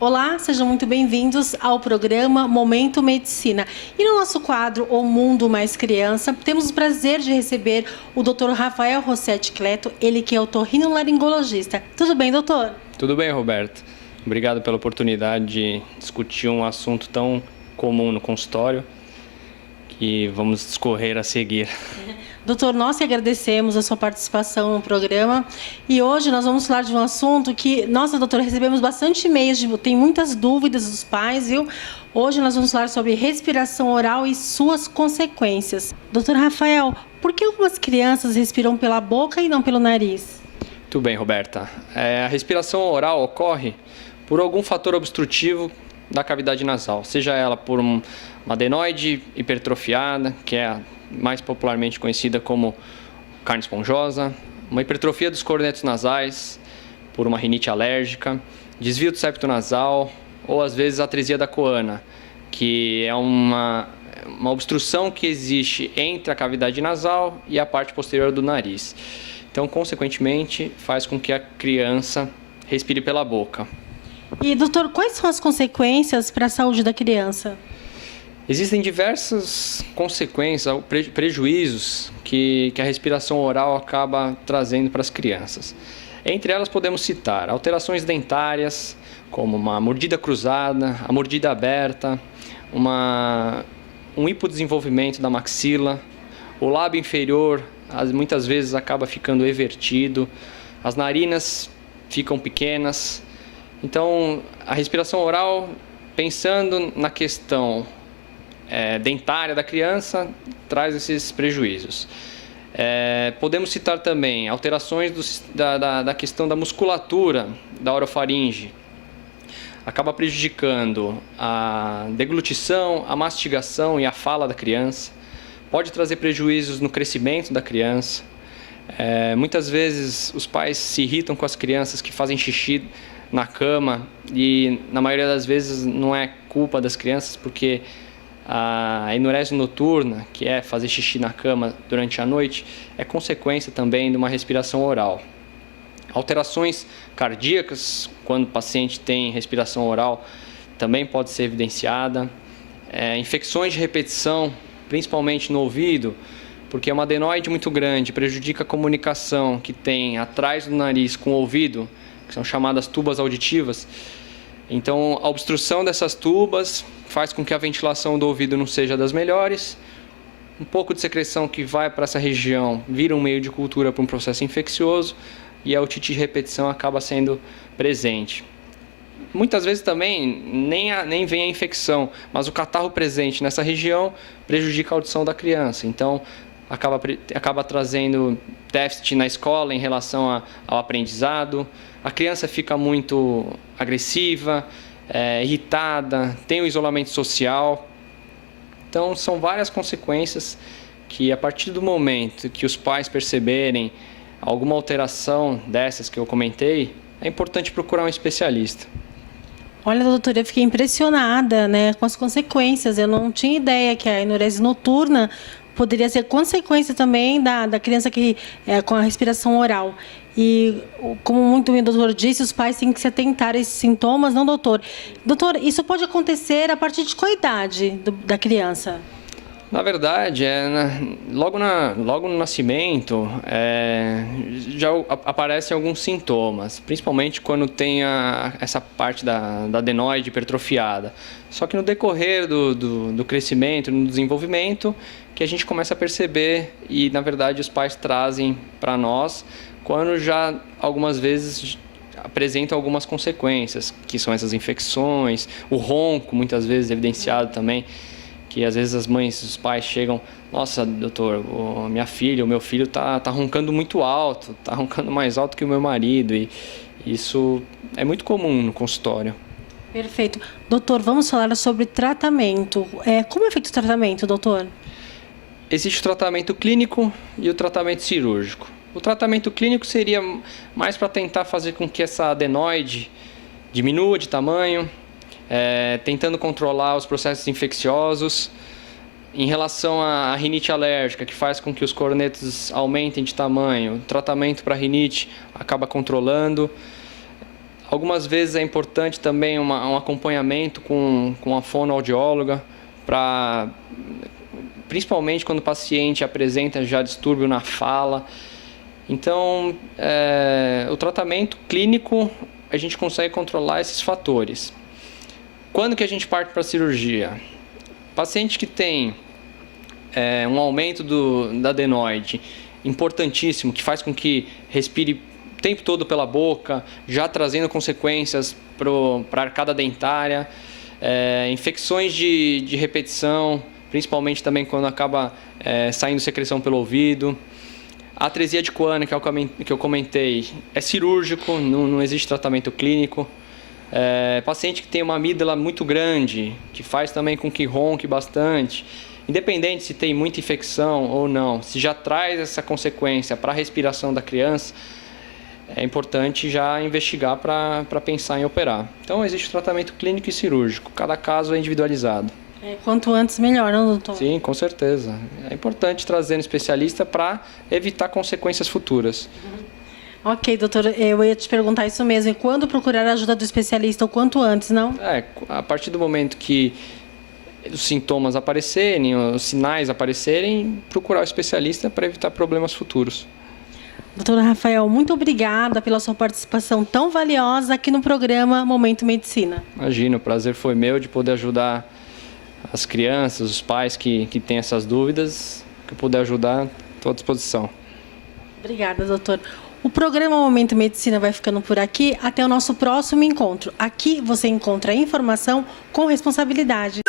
Olá, sejam muito bem-vindos ao programa Momento Medicina. E no nosso quadro O Mundo Mais Criança, temos o prazer de receber o Dr. Rafael Rossetti Cleto, ele que é otorrinolaringologista. Tudo bem, doutor? Tudo bem, Roberto. Obrigado pela oportunidade de discutir um assunto tão comum no consultório que vamos discorrer a seguir. Doutor, nós que agradecemos a sua participação no programa e hoje nós vamos falar de um assunto que, nossa, doutora, recebemos bastante e-mails, tem muitas dúvidas dos pais, viu? Hoje nós vamos falar sobre respiração oral e suas consequências. Doutor Rafael, por que algumas crianças respiram pela boca e não pelo nariz? Tudo bem, Roberta. A respiração oral ocorre por algum fator obstrutivo da cavidade nasal, seja ela por uma adenoide hipertrofiada, que é a mais popularmente conhecida como carne esponjosa, uma hipertrofia dos cornetos nasais, por uma rinite alérgica, desvio do septo nasal ou às vezes atresia da coana, que é uma obstrução que existe entre a cavidade nasal e a parte posterior do nariz. Então, consequentemente, faz com que a criança respire pela boca. E, doutor, quais são as consequências para a saúde da criança? Existem diversas consequências, prejuízos que a respiração oral acaba trazendo para as crianças. Entre elas podemos citar alterações dentárias, como uma mordida cruzada, a mordida aberta, um hipodesenvolvimento da maxila, o lábio inferior muitas vezes acaba ficando evertido, as narinas ficam pequenas. Então, a respiração oral, pensando na questão dentária da criança, traz esses prejuízos. Podemos citar também alterações da questão da musculatura da orofaringe. Acaba prejudicando a deglutição, a mastigação e a fala da criança. Pode trazer prejuízos no crescimento da criança. Muitas vezes os pais se irritam com as crianças que fazem xixi na cama e na maioria das vezes não é culpa das crianças, porque a enurese noturna, que é fazer xixi na cama durante a noite, é consequência também de uma respiração oral. Alterações cardíacas, quando o paciente tem respiração oral, também pode ser evidenciada. Infecções de repetição, principalmente no ouvido, porque é uma adenoide muito grande, prejudica a comunicação que tem atrás do nariz com o ouvido, que são chamadas tubas auditivas. Então, a obstrução dessas tubas faz com que a ventilação do ouvido não seja das melhores. Um pouco de secreção que vai para essa região vira um meio de cultura para um processo infeccioso e a otite de repetição acaba sendo presente. Muitas vezes também nem vem a infecção, mas o catarro presente nessa região prejudica a audição da criança. Então, acaba trazendo déficit na escola em relação ao aprendizado. A criança fica muito agressiva, irritada, tem o isolamento social. Então, são várias consequências que, a partir do momento que os pais perceberem alguma alteração dessas que eu comentei, é importante procurar um especialista. Olha, doutora, eu fiquei impressionada, né, com as consequências. Eu não tinha ideia que a enurese noturna poderia ser consequência também da criança que com a respiração oral. E, como muito bem o doutor disse, os pais têm que se atentar a esses sintomas, não, doutor? Doutor, isso pode acontecer a partir de qual idade da criança? Na verdade, logo no nascimento, já aparecem alguns sintomas, principalmente quando tem essa parte da adenoide hipertrofiada. Só que no decorrer do crescimento, no desenvolvimento, que a gente começa a perceber e, na verdade, os pais trazem para nós quando já algumas vezes apresentam algumas consequências, que são essas infecções, o ronco, muitas vezes evidenciado também, que às vezes as mães, os pais chegam, nossa, doutor, minha filha, o meu filho tá roncando muito alto, tá roncando mais alto que o meu marido, e isso é muito comum no consultório. Perfeito. Doutor, vamos falar sobre tratamento. Como é feito o tratamento, doutor? Existe o tratamento clínico e o tratamento cirúrgico. O tratamento clínico seria mais para tentar fazer com que essa adenoide diminua de tamanho, tentando controlar os processos infecciosos. Em relação à rinite alérgica, que faz com que os cornetos aumentem de tamanho, o tratamento para rinite acaba controlando. Algumas vezes é importante também um acompanhamento com a fonoaudióloga, principalmente quando o paciente apresenta já distúrbio na fala. Então, o tratamento clínico, a gente consegue controlar esses fatores. Quando que a gente parte para a cirurgia? Paciente que tem um aumento da adenoide importantíssimo, que faz com que respire o tempo todo pela boca, já trazendo consequências para a arcada dentária, infecções de repetição, principalmente também quando acaba saindo secreção pelo ouvido. A atresia de Coane, que é o que eu comentei, é cirúrgico, não existe tratamento clínico. Paciente que tem uma amígdala muito grande, que faz também com que ronque bastante, independente se tem muita infecção ou não, se já traz essa consequência para a respiração da criança, é importante já investigar para pensar em operar. Então, existe o tratamento clínico e cirúrgico, cada caso é individualizado. Quanto antes, melhor, não, doutor? Sim, com certeza. É importante trazer um especialista para evitar consequências futuras. Ok, doutor, eu ia te perguntar isso mesmo. E quando procurar a ajuda do especialista, o quanto antes, não? A partir do momento que os sintomas aparecerem, os sinais aparecerem, procurar o especialista para evitar problemas futuros. Doutor Rafael, muito obrigada pela sua participação tão valiosa aqui no programa Momento Medicina. Imagina, o prazer foi meu de poder ajudar as crianças, os pais que têm essas dúvidas, que eu puder ajudar, estou à disposição. Obrigada, doutor. O programa Momento Medicina vai ficando por aqui. Até o nosso próximo encontro. Aqui você encontra informação com responsabilidade.